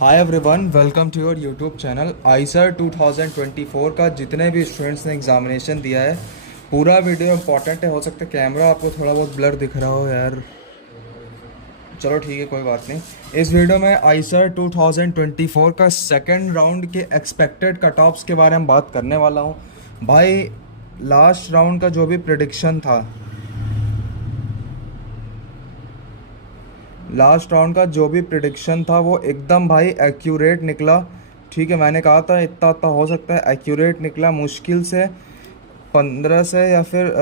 Hi everyone, welcome to your YouTube channel. IISER 2024 का जितने भी स्टूडेंट्स ने एग्जामिनेशन दिया है, पूरा वीडियो इंपॉर्टेंट है। हो सकता है कैमरा आपको थोड़ा बहुत ब्लर दिख रहा हो यार, चलो ठीक है, कोई बात नहीं। इस वीडियो में आईसर 2024 का सेकंड राउंड के एक्सपेक्टेड कट ऑफ्स के बारे में बात करने वाला हूँ। भाई, लास्ट राउंड का जो भी प्रिडिक्शन था, वो एकदम भाई एक्यूरेट निकला। ठीक है, मैंने कहा था इतना इतना हो सकता है, एक्यूरेट निकला। मुश्किल से 15 से या फिर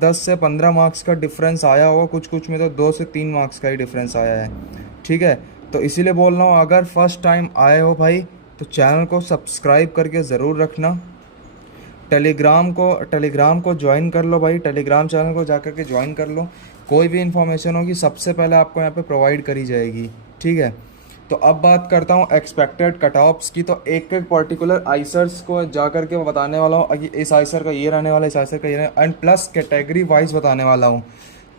10 से 15 मार्क्स का डिफरेंस आया होगा, कुछ कुछ में तो 2 से 3 मार्क्स का ही डिफरेंस आया है। ठीक है, तो इसीलिए बोल रहा हूँ, अगर फर्स्ट टाइम आए हो भाई तो चैनल को सब्सक्राइब करके ज़रूर रखना। टेलीग्राम को ज्वाइन कर लो भाई, टेलीग्राम चैनल को जा कर के ज्वाइन कर लो। कोई भी इन्फॉर्मेशन होगी सबसे पहले आपको यहाँ पे प्रोवाइड करी जाएगी। ठीक है, तो अब बात करता हूँ एक्सपेक्टेड कट ऑफ्स की। तो एक एक पर्टिकुलर आइसर्स को जा कर के बताने वाला हूँ, इस आइसर का ये रहने वाला है, इस आइसर का ये रहने, एंड प्लस कैटेगरी वाइज बताने वाला हूँ।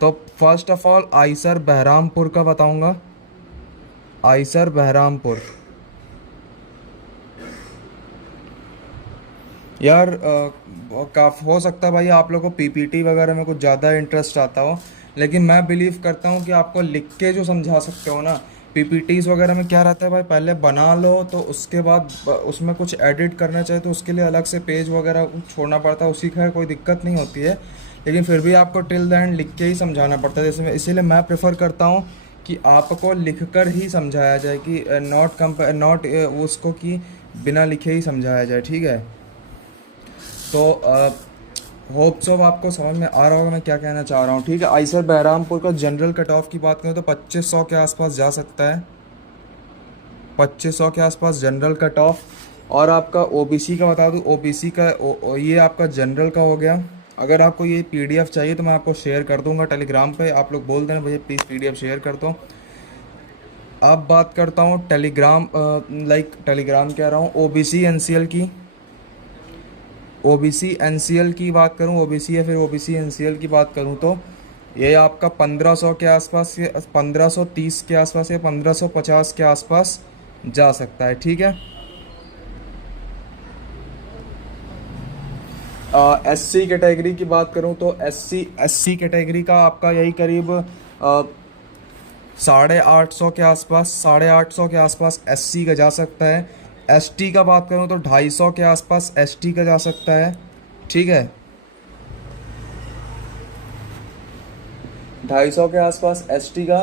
तो first of all IISER Berhampur का बताऊँगा। आइसर बहरामपुर यार, काफ़ी हो सकता है भाई आप लोगों को पीपीटी वगैरह में कुछ ज़्यादा इंटरेस्ट आता हो, लेकिन मैं बिलीव करता हूँ कि आपको लिख के जो समझा सकते हो ना। पीपीटीज़ वगैरह में क्या रहता है भाई, पहले बना लो तो उसके बाद उसमें कुछ एडिट करना चाहिए तो उसके लिए अलग से पेज वगैरह छोड़ना पड़ता है। उसी का कोई दिक्कत नहीं होती है, लेकिन फिर भी आपको टिल द एंड लिख के ही समझाना पड़ता है। जैसे इसीलिए मैं प्रेफर करता हूँ कि आपको लिख कर ही समझाया जाए, कि नॉट उसको कि बिना लिखे ही समझाया जाए। ठीक है, तो होप सो आपको समझ में आ रहा होगा मैं क्या कहना चाह रहा हूँ। ठीक है, आइसर बहरामपुर का जनरल कट ऑफ की बात करें तो 2500 के आसपास जा सकता है, 2500 के आसपास जनरल कट ऑफ। और आपका ओबीसी का बता दूँ, ओबीसी का ये आपका जनरल का हो गया। अगर आपको ये पीडीएफ चाहिए तो मैं आपको शेयर कर दूंगा टेलीग्राम पे, आप लोग बोल देना भैया प्लीज़ पीडीएफ शेयर कर दो। अब बात करता हूँ टेलीग्राम कह रहा हूँ, ओबीसी एनसीएल की। ओबीसी एनसीएल की बात करूं, ओबीसी या फिर ओबीसी एनसीएल की बात करूं तो ये आपका 1500 के आसपास, 1530 के आसपास या 1550 के आसपास जा सकता है। ठीक है, एससी कैटेगरी की बात करूं तो एससी कैटेगरी का आपका यही करीब 850 के आसपास, 850 के आसपास एससी का जा सकता है। एसटी का बात करूं तो 250 के आसपास एसटी का जा सकता है। ठीक है, 250 के आसपास एसटी का।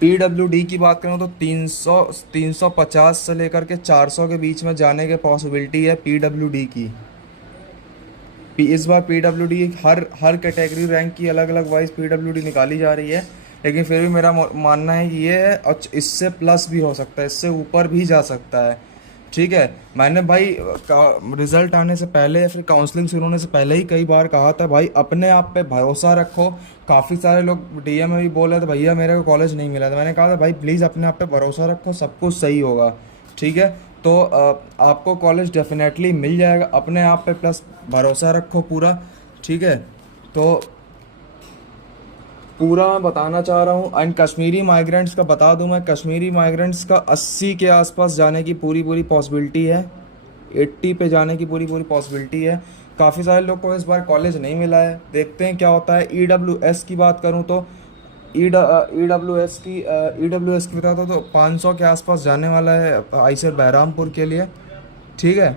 पीडब्ल्यूडी की बात करूं तो 350 से लेकर के 400 के बीच में जाने की पॉसिबिलिटी है पीडब्ल्यूडी की। इस बार पीडब्ल्यूडी हर कैटेगरी रैंक की अलग अलग वाइज पीडब्ल्यूडी निकाली जा रही है, लेकिन फिर भी मेरा मानना है कि ये है, और इससे प्लस भी हो सकता है, इससे ऊपर भी जा सकता है। ठीक है, मैंने भाई रिजल्ट आने से पहले या फिर काउंसलिंग शुरू होने से पहले ही कई बार कहा था भाई अपने आप पे भरोसा रखो। काफ़ी सारे लोग डीएम में भी बोल रहे थे भैया मेरे को कॉलेज नहीं मिला था, मैंने कहा था भाई प्लीज़ अपने आप पे भरोसा रखो, सब कुछ सही होगा। ठीक है, तो आपको कॉलेज डेफिनेटली मिल जाएगा, अपने आप पे प्लस भरोसा रखो पूरा। ठीक है, तो पूरा मैं बताना चाह रहा हूँ। एंड कश्मीरी माइग्रेंट्स का बता दूँ मैं, कश्मीरी माइग्रेंट्स का 80 के आसपास जाने की पूरी पॉसिबिलिटी है, 80 पे जाने की पूरी पॉसिबिलिटी है। काफ़ी सारे लोग को इस बार कॉलेज नहीं मिला है, देखते हैं क्या होता है। ईडब्ल्यूएस की बात करूँ तो ईडब्ल्यूएस की बता दो तो 500 के आसपास जाने वाला है आइसर बहरामपुर के लिए। ठीक है,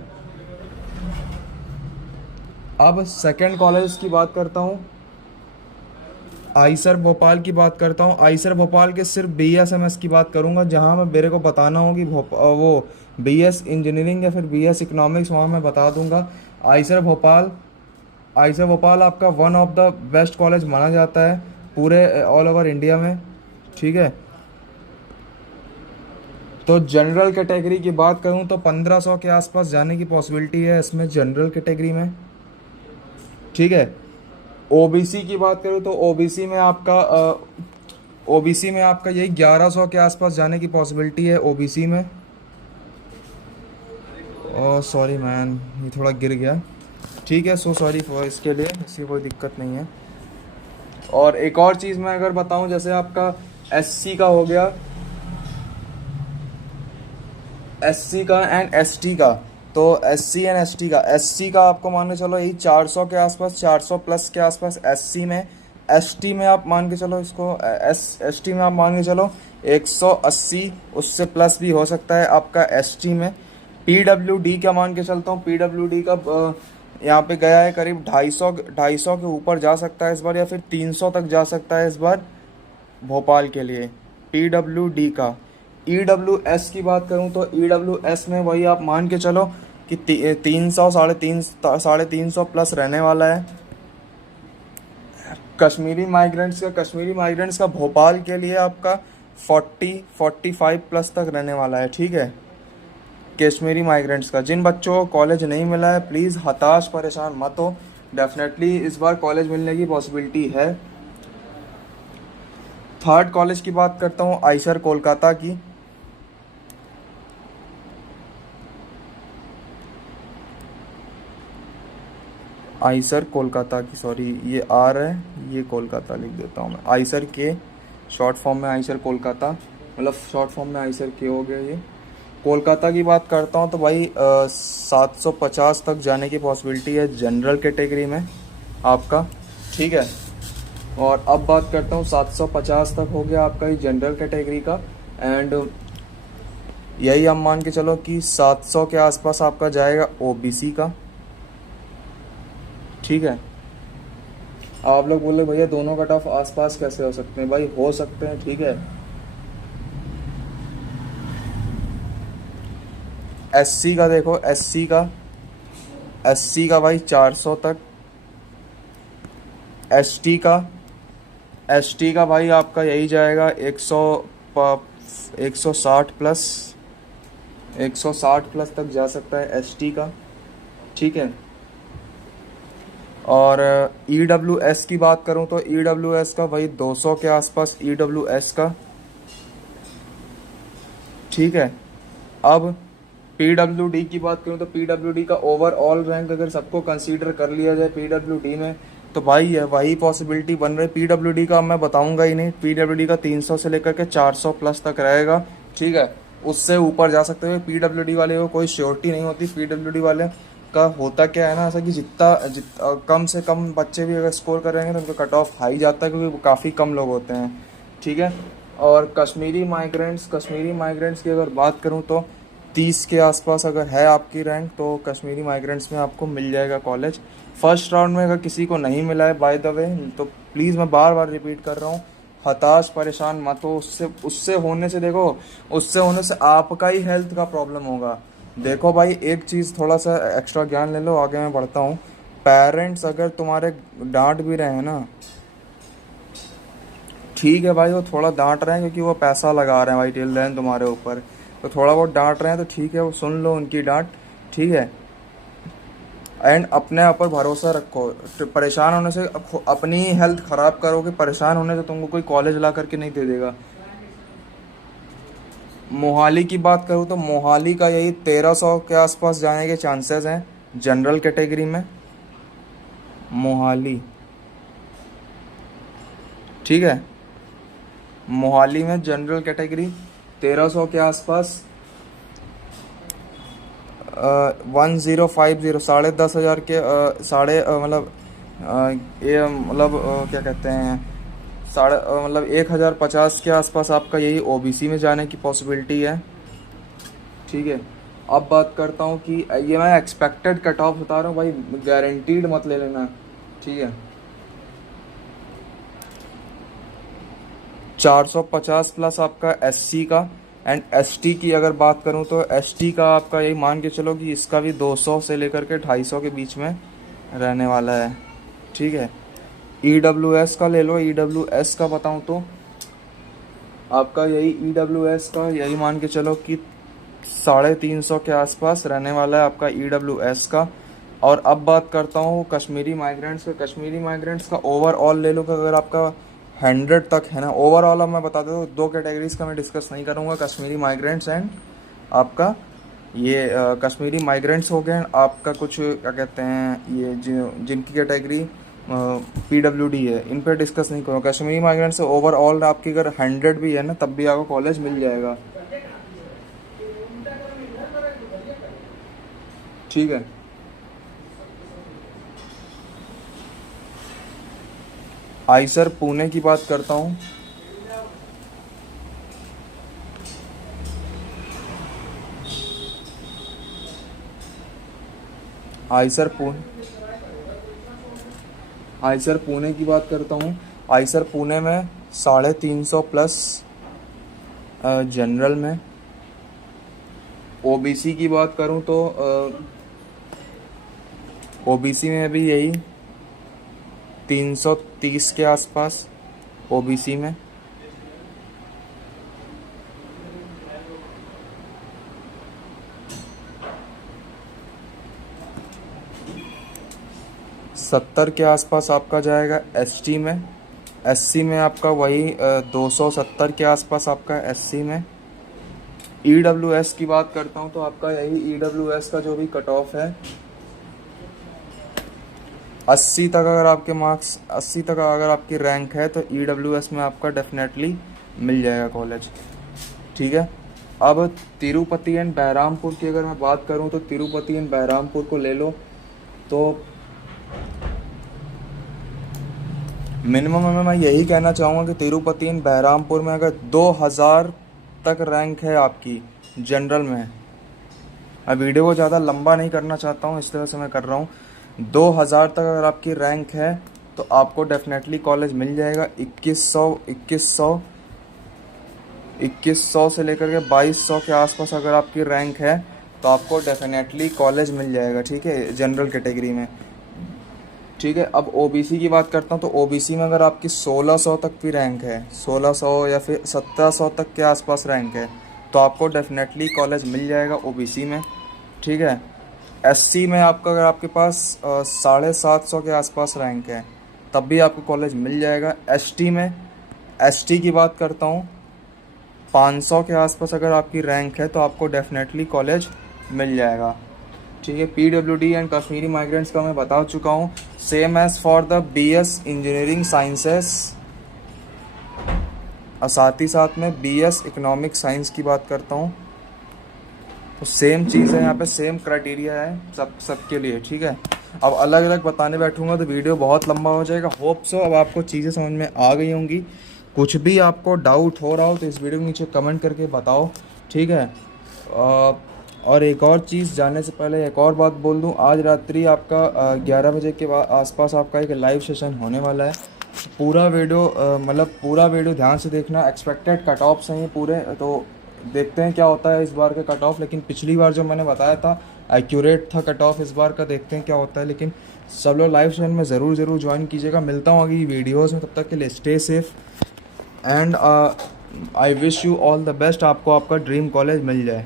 अब सेकेंड कॉलेज की बात करता हूँ, आइसर भोपाल की बात करता हूँ। आइसर भोपाल के सिर्फ बीएसएमएस की बात करूँगा, जहाँ मैं मेरे को बताना होगी वो बीएस इंजीनियरिंग या फिर बीएस इकोनॉमिक्स, वहाँ मैं बता दूँगा। आइसर भोपाल आपका one of the best college माना जाता है पूरे ऑल ओवर इंडिया में। ठीक है, तो जनरल कैटेगरी की बात करूँ तो 1500 के आसपास जाने की पॉसिबिलिटी है इसमें जनरल कैटेगरी में। ठीक है, ओबीसी की बात करूँ तो ओबीसी में आपका यही 1100 के आसपास जाने की पॉसिबिलिटी है ओबीसी में। ओह सॉरी मैन, ये थोड़ा गिर गया। ठीक है, सो सॉरी फॉर इसके लिए, इसकी कोई दिक्कत नहीं है। और एक और चीज़ मैं अगर बताऊं, जैसे आपका एससी का हो गया, एससी का एंड एसटी का। तो एससी एंड एसटी का, एससी का आपको मान के चलो यही 400 के आसपास, 400 प्लस के आसपास एससी में। एसटी में आप मान के चलो इसको, एसटी में आप मान के चलो 180, उससे प्लस भी हो सकता है आपका एसटी में। पीडब्ल्यूडी का मान के चलता हूँ, पीडब्ल्यूडी का यहाँ पे गया है करीब 250 के ऊपर जा सकता है इस बार, या फिर 300 तक जा सकता है इस बार भोपाल के लिए पीडब्ल्यूडी का। ईडब्ल्यूएस की बात करूं तो ईडब्ल्यूएस में वही आप मान के चलो कि 300, साढ़े तीन सौ प्लस रहने वाला है। कश्मीरी माइग्रेंट्स का भोपाल के लिए आपका 45 प्लस तक रहने वाला है, ठीक है। कश्मीरी माइग्रेंट्स का, जिन बच्चों को कॉलेज नहीं मिला है प्लीज़ हताश परेशान मत हो, डेफिनेटली इस बार कॉलेज मिलने की पॉसिबिलिटी है। थर्ड कॉलेज की बात करता हूँ, आइसर कोलकाता की। आइसर कोलकाता की, सॉरी ये आर है, ये कोलकाता लिख देता हूँ मैं। आइसर के शॉर्ट फॉर्म में आइसर कोलकाता, मतलब शॉर्ट फॉर्म में आइसर के हो गया ये। कोलकाता की बात करता हूँ तो भाई 750 तक जाने की पॉसिबिलिटी है जनरल कैटेगरी में आपका, ठीक है। और अब बात करता हूँ 750 तक हो गया आपका ये जनरल कैटेगरी का। एंड यही हम मान के चलो कि 700 के आसपास आपका जाएगा ओबीसी का, ठीक है। आप लोग बोले भैया दोनों कट ऑफ आसपास कैसे हो सकते हैं, भाई हो सकते हैं, ठीक है। एससी का देखो, एससी का भाई 400 तक। एसटी का भाई आपका यही जाएगा 160 प्लस, 160 प्लस तक जा सकता है एसटी का, ठीक है। और ईडब्ल्यूएस की बात करूं तो ईडब्ल्यूएस का भाई 200 के आसपास ईडब्ल्यूएस का, ठीक है। अब पीडब्ल्यूडी की बात करूं तो पीडब्ल्यूडी का ओवरऑल रैंक अगर सबको कंसीडर कर लिया जाए पीडब्ल्यूडी में, तो भाई है वही पॉसिबिलिटी बन रही है। पीडब्ल्यूडी का मैं बताऊंगा ही नहीं, पीडब्ल्यूडी का 300 से लेकर के 400 प्लस तक रहेगा, ठीक है। उससे ऊपर जा सकते हुए पीडब्ल्यूडी वाले को कोई श्योरिटी नहीं होती। पीडब्ल्यूडी वाले का होता क्या है ना, ऐसा कि जितना कम से कम बच्चे भी अगर स्कोर करेंगे तो उनका कट ऑफ हाई जाता है, क्योंकि काफ़ी कम लोग होते हैं, ठीक है। और कश्मीरी माइग्रेंट्स की अगर बात करूं तो 30 के आसपास अगर है आपकी रैंक तो कश्मीरी माइग्रेंट्स में आपको मिल जाएगा कॉलेज। फर्स्ट राउंड में अगर किसी को नहीं मिला है बाय द वे, तो प्लीज़ मैं बार बार रिपीट कर रहा हूँ, हताश परेशान मत हो। उससे होने से देखो, उससे होने से आपका ही हेल्थ का प्रॉब्लम होगा। देखो भाई एक चीज़ थोड़ा सा एक्स्ट्रा ज्ञान ले लो, आगे मैं बढ़ता हूँ। पेरेंट्स अगर तुम्हारे डांट भी रहे हैं ना, ठीक है भाई, वो थोड़ा डांट रहे हैं क्योंकि वो पैसा लगा रहे हैं भाई टिल देन तुम्हारे ऊपर, तो थोड़ा बहुत डांट रहे हैं तो ठीक है, वो सुन लो उनकी डांट, ठीक है। एंड अपने ऊपर भरोसा रखो। परेशान होने से अपनी हेल्थ खराब करोगे, परेशान होने से तुमको कोई कॉलेज ला करके नहीं दे देगा। मोहाली की बात करूँ तो मोहाली का यही 1300 के आसपास जाने के चांसेस हैं जनरल कैटेगरी में, मोहाली, ठीक है। मोहाली में जनरल कैटेगरी 1300 के आसपास, 1050, 10,500 के मतलब ये मतलब क्या कहते हैं, मतलब 1050 के आसपास आपका यही ओबीसी में जाने की पॉसिबिलिटी है, ठीक है। अब बात करता हूँ कि ये मैं एक्सपेक्टेड कट ऑफ बता रहा हूँ भाई, गारंटीड मत ले लेना, ठीक है। 450 प्लस आपका एससी का। एंड एसटी की अगर बात करूं तो एसटी का आपका यही मान के चलो कि इसका भी 200 से लेकर के 250 के बीच में रहने वाला है, ठीक है। ईडब्ल्यूएस का ले लो, ईडब्ल्यूएस का बताऊं तो आपका यही ईडब्ल्यूएस का यही मान के चलो कि 350 के आसपास रहने वाला है आपका ईडब्ल्यूएस का। और अब बात करता हूँ कश्मीरी माइग्रेंट्स का। कश्मीरी माइग्रेंट्स का ओवरऑल ले लो कि अगर आपका 100 तक है ना ओवरऑल, अब मैं बता देता हूँ, दो कैटेगरीज का मैं डिस्कस नहीं करूँगा, कश्मीरी माइग्रेंट्स एंड आपका ये कश्मीरी माइग्रेंट्स हो गए, आपका कुछ क्या कहते हैं ये जिनकी कैटेगरी पीडब्ल्यूडी है, इन पर डिस्कस नहीं करूँगा। कश्मीरी माइग्रेंट्स से ओवरऑल आपकी अगर 100 भी है ना तब भी आपको कॉलेज मिल जाएगा। ठीक है। आइसर पुणे की बात करता हूँ। आइसर पुणे आइसर पुणे की बात करता हूँ। आइसर पुणे में 350 प्लस जनरल में। ओबीसी की बात करूँ तो ओबीसी में भी यही 330 के आसपास ओबीसी में। सत्तर के आसपास आपका जाएगा एसटी में। एससी में आपका वही 270 के आसपास आपका एससी में। ईडब्ल्यूएस की बात करता हूँ तो आपका यही ईडब्ल्यूएस का जो भी कट ऑफ है 80 तक, अगर आपके मार्क्स 80 तक अगर आपकी रैंक है तो ईडब्ल्यूएस में आपका डेफिनेटली मिल जाएगा कॉलेज। ठीक है। अब तिरुपति एंड बहरामपुर की अगर मैं बात करूँ तो तिरुपति एंड बहरामपुर को ले लो तो मिनिमम में मैं यही कहना चाहूँगा कि तिरुपति एंड बहरामपुर में अगर 2000 तक रैंक है आपकी जनरल में, मैं वीडियो को ज़्यादा लंबा नहीं करना चाहता हूँ इस तरह से मैं कर रहा हूँ, 2000 तक अगर आपकी रैंक है तो आपको डेफिनेटली कॉलेज मिल जाएगा। 2100 से लेकर के 2200 के आसपास अगर आपकी रैंक है तो आपको डेफिनेटली कॉलेज मिल जाएगा। ठीक है, जनरल कैटेगरी में। ठीक है। अब ओबीसी की बात करता हूँ तो ओबीसी में अगर आपकी 1600 तक की रैंक है, 1600 या फिर 1700 तक के आसपास रैंक है तो आपको डेफिनेटली कॉलेज मिल जाएगा ओबीसी में। ठीक है। एससी में आपका अगर आपके पास 750 के आसपास रैंक है तब भी आपको कॉलेज मिल जाएगा। एसटी की बात करता हूँ 500 के आसपास अगर आपकी रैंक है तो आपको डेफिनेटली कॉलेज मिल जाएगा। ठीक है। पीडब्ल्यूडी एंड कश्मीरी माइग्रेंट्स का मैं बता चुका हूँ, same as for the BS engineering sciences. और साथ ही साथ में बीएस इकोनॉमिक साइंस की बात करता हूँ तो सेम चीज़ है, यहाँ पे सेम क्राइटेरिया है सबके लिए। ठीक है। अब अलग अलग बताने बैठूंगा तो वीडियो बहुत लंबा हो जाएगा। होप सो अब आपको चीज़ें समझ में आ गई होंगी। कुछ भी आपको डाउट हो रहा हो तो इस वीडियो के नीचे कमेंट करके बताओ। ठीक है। और एक और चीज़ जानने से पहले एक और बात बोल दूं, आज रात्रि आपका 11 बजे के आसपास आपका एक लाइव सेशन होने वाला है। पूरा वीडियो ध्यान से देखना। एक्सपेक्टेड कट ऑफ्स हैं ये पूरे, तो देखते हैं क्या होता है इस बार का कट ऑफ। लेकिन पिछली बार जो मैंने बताया था एक्यूरेट था कट ऑफ, इस बार का देखते हैं क्या होता है। लेकिन सब लोग लाइव सेशन में ज़रूर ज्वाइन कीजिएगा। मिलता हूँ अगली वीडियोज़ में, तब तक के लिए stay safe and I wish you all the best. आपको आपका ड्रीम कॉलेज मिल जाए।